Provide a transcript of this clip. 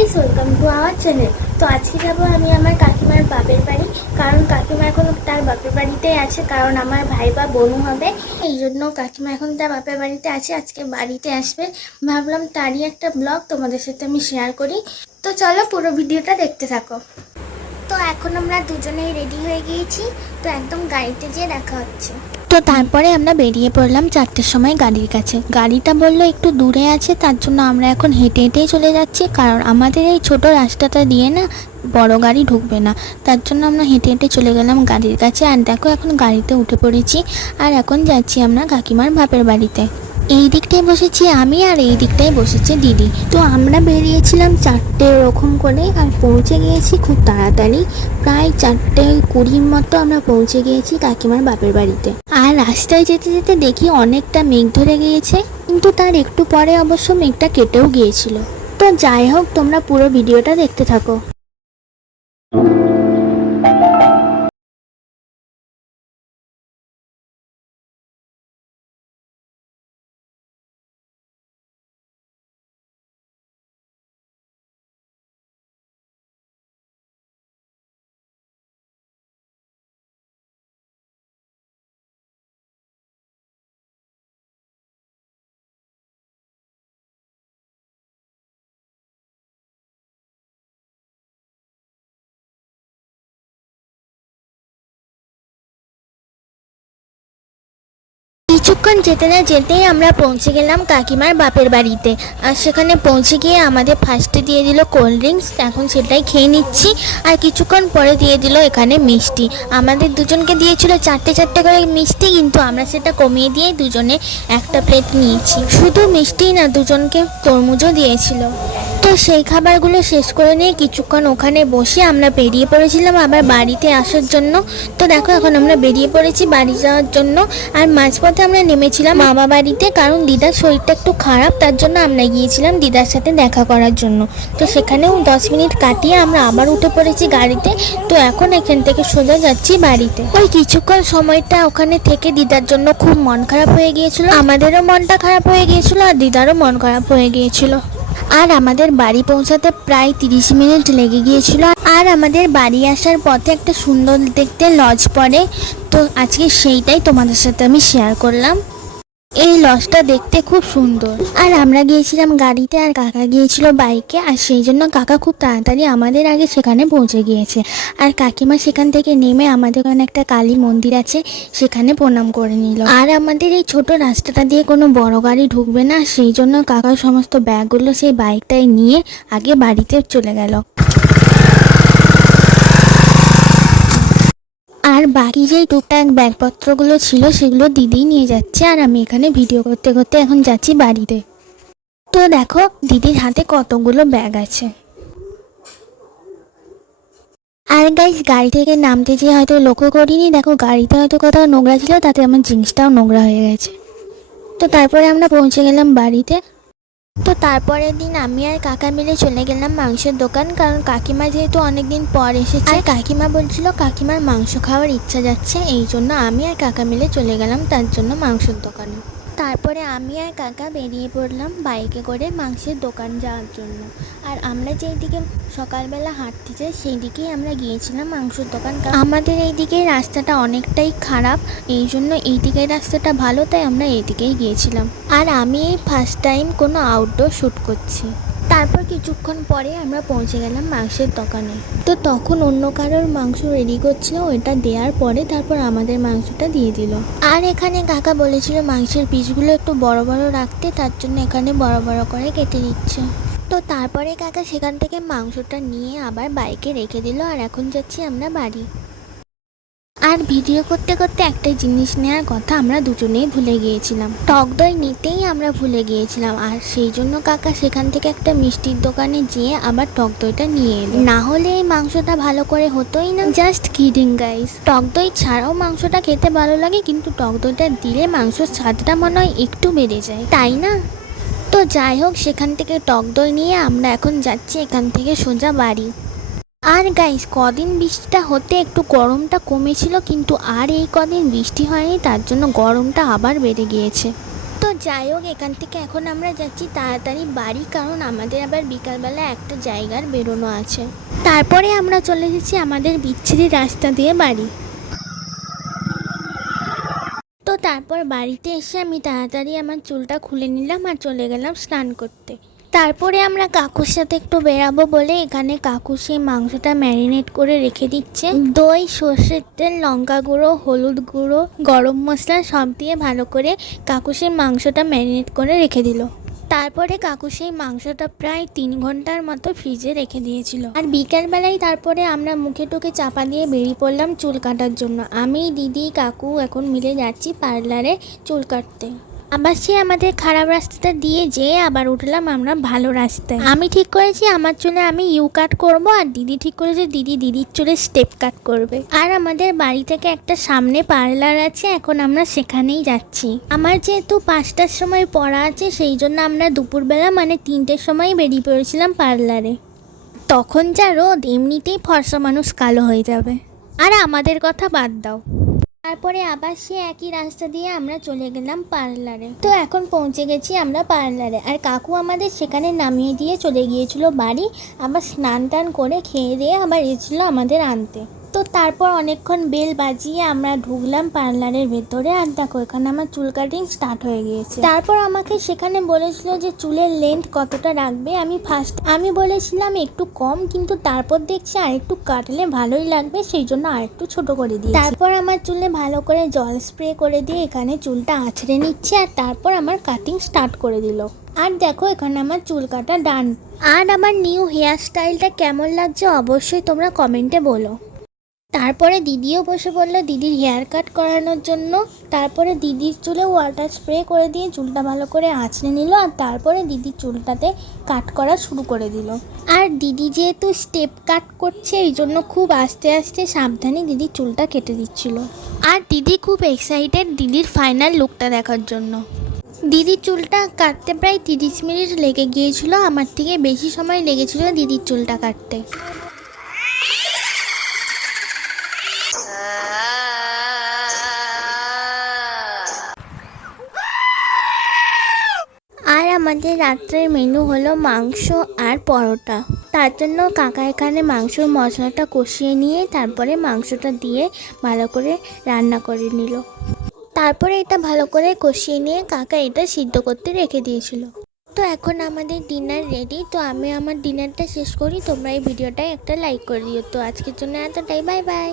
Guys, welcome to our channel. তো আজকে যাবো আমি আমার কাকিমার বাপের বাড়ি, কারণ কাকিমা এখন তার বাপের বাড়িতেই আছে, কারণ আমার ভাই বা বোনু হবে। এই জন্য কাকিমা এখন তার বাপের বাড়িতে আছে, আজকে বাড়িতে আসবে। ভাবলাম তারই একটা ব্লগ তোমাদের সাথে আমি শেয়ার করি। তো চলো পুরো ভিডিওটা দেখতে থাকো। তো এখন আমরা দুজনেই রেডি হয়ে গিয়েছি, তো একদম গাড়িতে যেয়ে দেখা হচ্ছে। তো তারপরে আমরা বেরিয়ে পড়লাম 4টের সময় গাড়ির কাছে। গাড়িটা বললো একটু দূরে আছে, তার জন্য আমরা এখন হেঁটে হেঁটেই চলে যাচ্ছি, কারণ আমাদের এই ছোট রাস্তাটা দিয়ে না বড় গাড়ি ঢুকবে না। তার জন্য আমরা হেঁটে হেঁটে চলে গেলাম গাড়ির কাছে। আর দেখো এখন গাড়িতে উঠে পড়েছি, আর এখন যাচ্ছি আমরা কাকিমার বাপের বাড়িতে। এই দিকটায় বসেছি আমি, আর এই দিকটায় বসেছে দিদি। তো আমরা বেরিয়েছিলাম 4টে ওরকম করে, আর পৌঁছে গিয়েছি খুব তাড়াতাড়ি। প্রায় 4:20 মতো আমরা পৌঁছে গিয়েছি কাকিমার বাপের বাড়িতে। আর রাস্তায় যেতে যেতে দেখি অনেকটা মেঘ ধরে গিয়েছে, কিন্তু তার একটু পরে অবশ্য মেঘটা কেটেও গিয়েছিল। তো যাই হোক, তোমরা পুরো ভিডিওটা দেখতে থাকো। কিছুক্ষণ যেতে না যেতেই আমরা পৌঁছে গেলাম কাকিমার বাপের বাড়িতে। আর সেখানে পৌঁছে গিয়ে আমাদের ফার্স্টে দিয়ে দিল কোল্ড ড্রিঙ্কস, এখন সেটাই খেয়ে নিচ্ছি। আর কিছুক্ষণ পরে দিয়ে দিল এখানে মিষ্টি। আমাদের দুজনকে দিয়েছিল 4টে করে মিষ্টি, কিন্তু আমরা সেটা কমিয়ে দিয়ে দুজনে একটা প্লেট নিয়েছি। শুধু মিষ্টিই না, দুজনকে তরমুজও দিয়েছিল। তো সেই খাবারগুলো শেষ করে নিয়ে কিছুক্ষণ ওখানে বসে আমরা বেরিয়ে পড়েছিলাম আবার বাড়িতে আসার জন্য। তো দেখো এখন আমরা বেরিয়ে পড়েছি বাড়ি যাওয়ার জন্য। আর মাঝপথে আমরা নেমেছিলাম মামা বাড়িতে, কারণ দিদার শরীরটা একটু খারাপ, তার জন্য আমরা গিয়েছিলাম দিদার সাথে দেখা করার জন্য। তো সেখানেও 10 মিনিট কাটিয়ে আমরা আবার উঠে পড়েছি গাড়িতে। তো এখন এখান থেকে সোজা যাচ্ছি বাড়িতে। ওই কিছুক্ষণ সময়টা ওখানে থেকে দিদার জন্য খুব মন খারাপ হয়ে গিয়েছিল, আমাদেরও মনটা খারাপ হয়ে গিয়েছিল, আর দিদারও মন খারাপ হয়ে গিয়েছিল। আর আমাদের বাড়ি পৌঁছাতে প্রায় 30 মিনিট লেগে গিয়েছিল। আর আমাদের বাড়ি আসার পথে একটা সুন্দর দেখতে লজ পড়ে, তো আজকে সেইটাই তোমাদের সাথে আমি শেয়ার করলাম। এই লজটা দেখতে খুব সুন্দর। আর আমরা গিয়েছিলাম গাড়িতে, আর কাকা গিয়েছিল বাইকে, আর সেই জন্য কাকা খুব তাড়াতাড়ি আমাদের আগে সেখানে পৌঁছে গিয়েছে। আর কাকিমা সেখান থেকে নেমে আমাদের ওখানে একটা কালী মন্দির আছে, সেখানে প্রণাম করে নিল। আর আমাদের এই ছোট রাস্তাটা দিয়ে কোনো বড় গাড়ি ঢুকবে না, সেই জন্য কাকার সমস্ত ব্যাগগুলো সেই বাইকটায় নিয়ে আগে বাড়িতে চলে গেল। আর বাকি যেই টুকটাক ব্যাগপত্রগুলো ছিল সেগুলো দিদিই নিয়ে যাচ্ছে, আর আমি এখানে ভিডিও করতে করতে এখন যাচ্ছি বাড়িতে। তো দেখো দিদির হাতে কতগুলো ব্যাগ আছে। আর গাইস, গাড়ি থেকে নামতে যেয়ে হয়তো লক্ষ্য করিনি, দেখো গাড়িতে হয়তো কোথাও নোংরা ছিল, তাতে আমার জিন্সটাও নোংরা হয়ে গেছে। তো তারপরে আমরা পৌঁছে গেলাম বাড়িতে। তো তারপরের দিন আমি আর কাকা মিলে চলে গেলাম মাংসের দোকান, কারণ কাকিমা যেহেতু অনেকদিন পর এসেছে, আর কাকিমা বলছিল কাকিমার মাংস খাওয়ার ইচ্ছা যাচ্ছে, এই জন্য আমি আর কাকা মিলে চলে গেলাম তার জন্য মাংসের দোকানে। তারপরে আমি আর কাকা বেরিয়ে পড়লাম বাইকে করে মাংসের দোকান যাওয়ার জন্য। আর আমরা যেই দিকে সকালবেলা হাঁটতে যাই সেই দিকেই আমরা গিয়েছিলাম মাংসের দোকান। আমাদের এই দিকের রাস্তাটা অনেকটাই খারাপ, এই জন্য এই দিকের রাস্তাটা ভালো, তাই আমরা এই দিকেই গিয়েছিলাম। আর আমি এই ফার্স্ট টাইম কোনো আউটডোর শ্যুট করছি। তারপর কিছুক্ষণ পরে আমরা পৌঁছে গেলাম মাংসের দোকানে। তো তখন অন্য কারোর মাংস রেডি করছিল, ওইটা দেওয়ার পরে তারপর আমাদের মাংসটা দিয়ে দিল। আর এখানে কাকা বলেছিল মাংসের পিসগুলো একটু বড় বড় রাখতে, তার জন্য এখানে বড় বড় করে কেটে দিচ্ছে। তো তারপরে কাকা সেখান থেকে মাংসটা নিয়ে আবার বাইকে রেখে দিল, আর এখন যাচ্ছি আমরা বাড়ি। আর ভিডিও করতে করতে একটা জিনিস নেওয়ার কথা আমরা দুজনেই ভুলে গিয়েছিলাম, টক দই নিতেই আমরা ভুলে গিয়েছিলাম। আর সেই জন্য কাকা সেখান থেকে একটা মিষ্টির দোকানে যেয়ে আবার টক দইটা নিয়ে এলো, না হলে এই মাংসটা ভালো করে হতোই না। জাস্ট কিডিং গাইস, টক দই ছাড়াও মাংসটা খেতে ভালো লাগে, কিন্তু টক দইটা দিলে মাংসের স্বাদটা মনে হয় একটু বেড়ে যায়, তাই না? তো যাই হোক, সেখান থেকে টক দই নিয়ে আমরা এখন যাচ্ছি এখান থেকে সোজা বাড়ি। আর গাইস, কদিন বৃষ্টিটা হতে একটু গরমটা কমেছিল, কিন্তু আর এই কদিন বৃষ্টি হয়নি, তার জন্য গরমটা আবার বেড়ে গিয়েছে। তো যাই হোক, এখান থেকে এখন আমরা যাচ্ছি তাড়াতাড়ি বাড়ি, কারণ আমাদের আবার বিকালবেলা একটা জায়গার বেরোনো আছে। তারপরে আমরা চলে এসেছি আমাদের বিচ্ছিরি রাস্তা দিয়ে বাড়ি। তো তারপর বাড়িতে এসে আমি তাড়াতাড়ি আমার চুলটা খুলে নিলাম আর চলে গেলাম স্নান করতে। তারপরে আমরা কাকুর সাথে একটু বেরাবো বলে এখানে কাকু সেই মাংসটা ম্যারিনেট করে রেখে দিচ্ছে। দই, সর্ষের তেল, লঙ্কা গুঁড়ো, হলুদ গুঁড়ো, গরম মশলা সব দিয়ে ভালো করে কাকু সেই মাংসটা ম্যারিনেট করে রেখে দিল। তারপরে কাকু সেই মাংসটা প্রায় 3 ঘন্টার মতো ফ্রিজে রেখে দিয়েছিল। আর বিকালবেলায় তারপরে আমরা মুখে টুকে চাপা দিয়ে বেরিয়ে পড়লাম চুল কাটার জন্য। আমি, দিদি, কাকু এখন মিলে যাচ্ছি পার্লারে চুল কাটতে। আবার সে আমাদের খারাপ রাস্তাটা দিয়ে যেয়ে আবার উঠলাম আমরা ভালো রাস্তায়। আমি ঠিক করেছি আমার চুলে আমি ইউ কাট করব, আর দিদি ঠিক করেছে দিদির চুলে স্টেপ কাট করবে। আর আমাদের বাড়ি থেকে একটা সামনে পার্লার আছে, এখন আমরা সেখানেই যাচ্ছি। আমার যেহেতু 5টার সময় পড়া আছে, সেই জন্য আমরা দুপুরবেলা মানে 3টের সময় বেরিয়ে পড়েছিলাম পার্লারে। তখন যা রোদ, এমনিতেই ফর্সা মানুষ কালো হয়ে যাবে। আর আমাদের কথা বাদ দাও। তারপরে আবার সে একই রাস্তা দিয়ে আমরা চলে গেলাম পার্লারে। তো এখন পৌঁছে গেছি আমরা পার্লারে, আর কাকু আমাদের সেখানে নামিয়ে দিয়ে চলে গিয়েছিল বাড়ি। আবার স্নান টান করে খেয়ে দিয়ে আবার এসেছিলো আমাদের আনতে। তো তারপর অনেকক্ষণ বেল বাজিয়ে আমরা ঢুকলাম পার্লারের ভেতরে। আর দেখো এখানে আমার চুল কাটিং স্টার্ট হয়ে গিয়েছে। তারপর আমাকে সেখানে বলেছিল যে চুলের লেন্থ কতটা রাখবে। আমি বলেছিলাম একটু কম, কিন্তু তারপর দেখছি আর একটু কাটলে ভালোই লাগবে, সেই জন্য আর একটু ছোট করে দিই। তারপর আমার চুলে ভালো করে জল স্প্রে করে দিয়ে এখানে চুলটা আঁচড়ে নিচ্ছে, আর তারপর আমার কাটিং স্টার্ট করে দিল। আর দেখো এখানে আমার চুল কাটা ডান। আর আমার নিউ হেয়ার স্টাইলটা কেমন লাগছে অবশ্যই তোমরা কমেন্টে বলো। তারপরে দিদিও বসে পড়লো দিদির হেয়ার কাট করানোর জন্য। তারপরে দিদির চুলে ওয়াটার স্প্রে করে দিয়ে চুলটা ভালো করে আঁচড়ে নিল, আর তারপরে দিদির চুলটাতে কাট করা শুরু করে দিল। আর দিদি যেহেতু স্টেপ কাট করছে, এই জন্য খুব আস্তে আস্তে সাবধানে দিদির চুলটা কেটে দিচ্ছিল। আর দিদি খুব এক্সাইটেড দিদির ফাইনাল লুকটা দেখার জন্য। দিদির চুলটা কাটতে প্রায় 30 মিনিট লেগে গিয়েছিল, আমার থেকে বেশি সময় লেগেছিল দিদির চুলটা কাটতে। আর আমাদের রাত্রের মেনু হলো মাংস আর পরোটা। তার জন্য কাকা এখানে মাংসর মশলাটা কষিয়ে নিয়ে তারপরে মাংসটা দিয়ে ভালো করে রান্না করে নিল। তারপরে এটা ভালো করে কষিয়ে নিয়ে কাকা এটা সিদ্ধ করতে রেখে দিয়েছিল। তো এখন আমাদের ডিনার রেডি। তো আমি আমার ডিনারটা শেষ করি, তোমরা এই ভিডিওটায় একটা লাইক করে দিও। তো আজকের জন্য এতটাই, বাই বাই।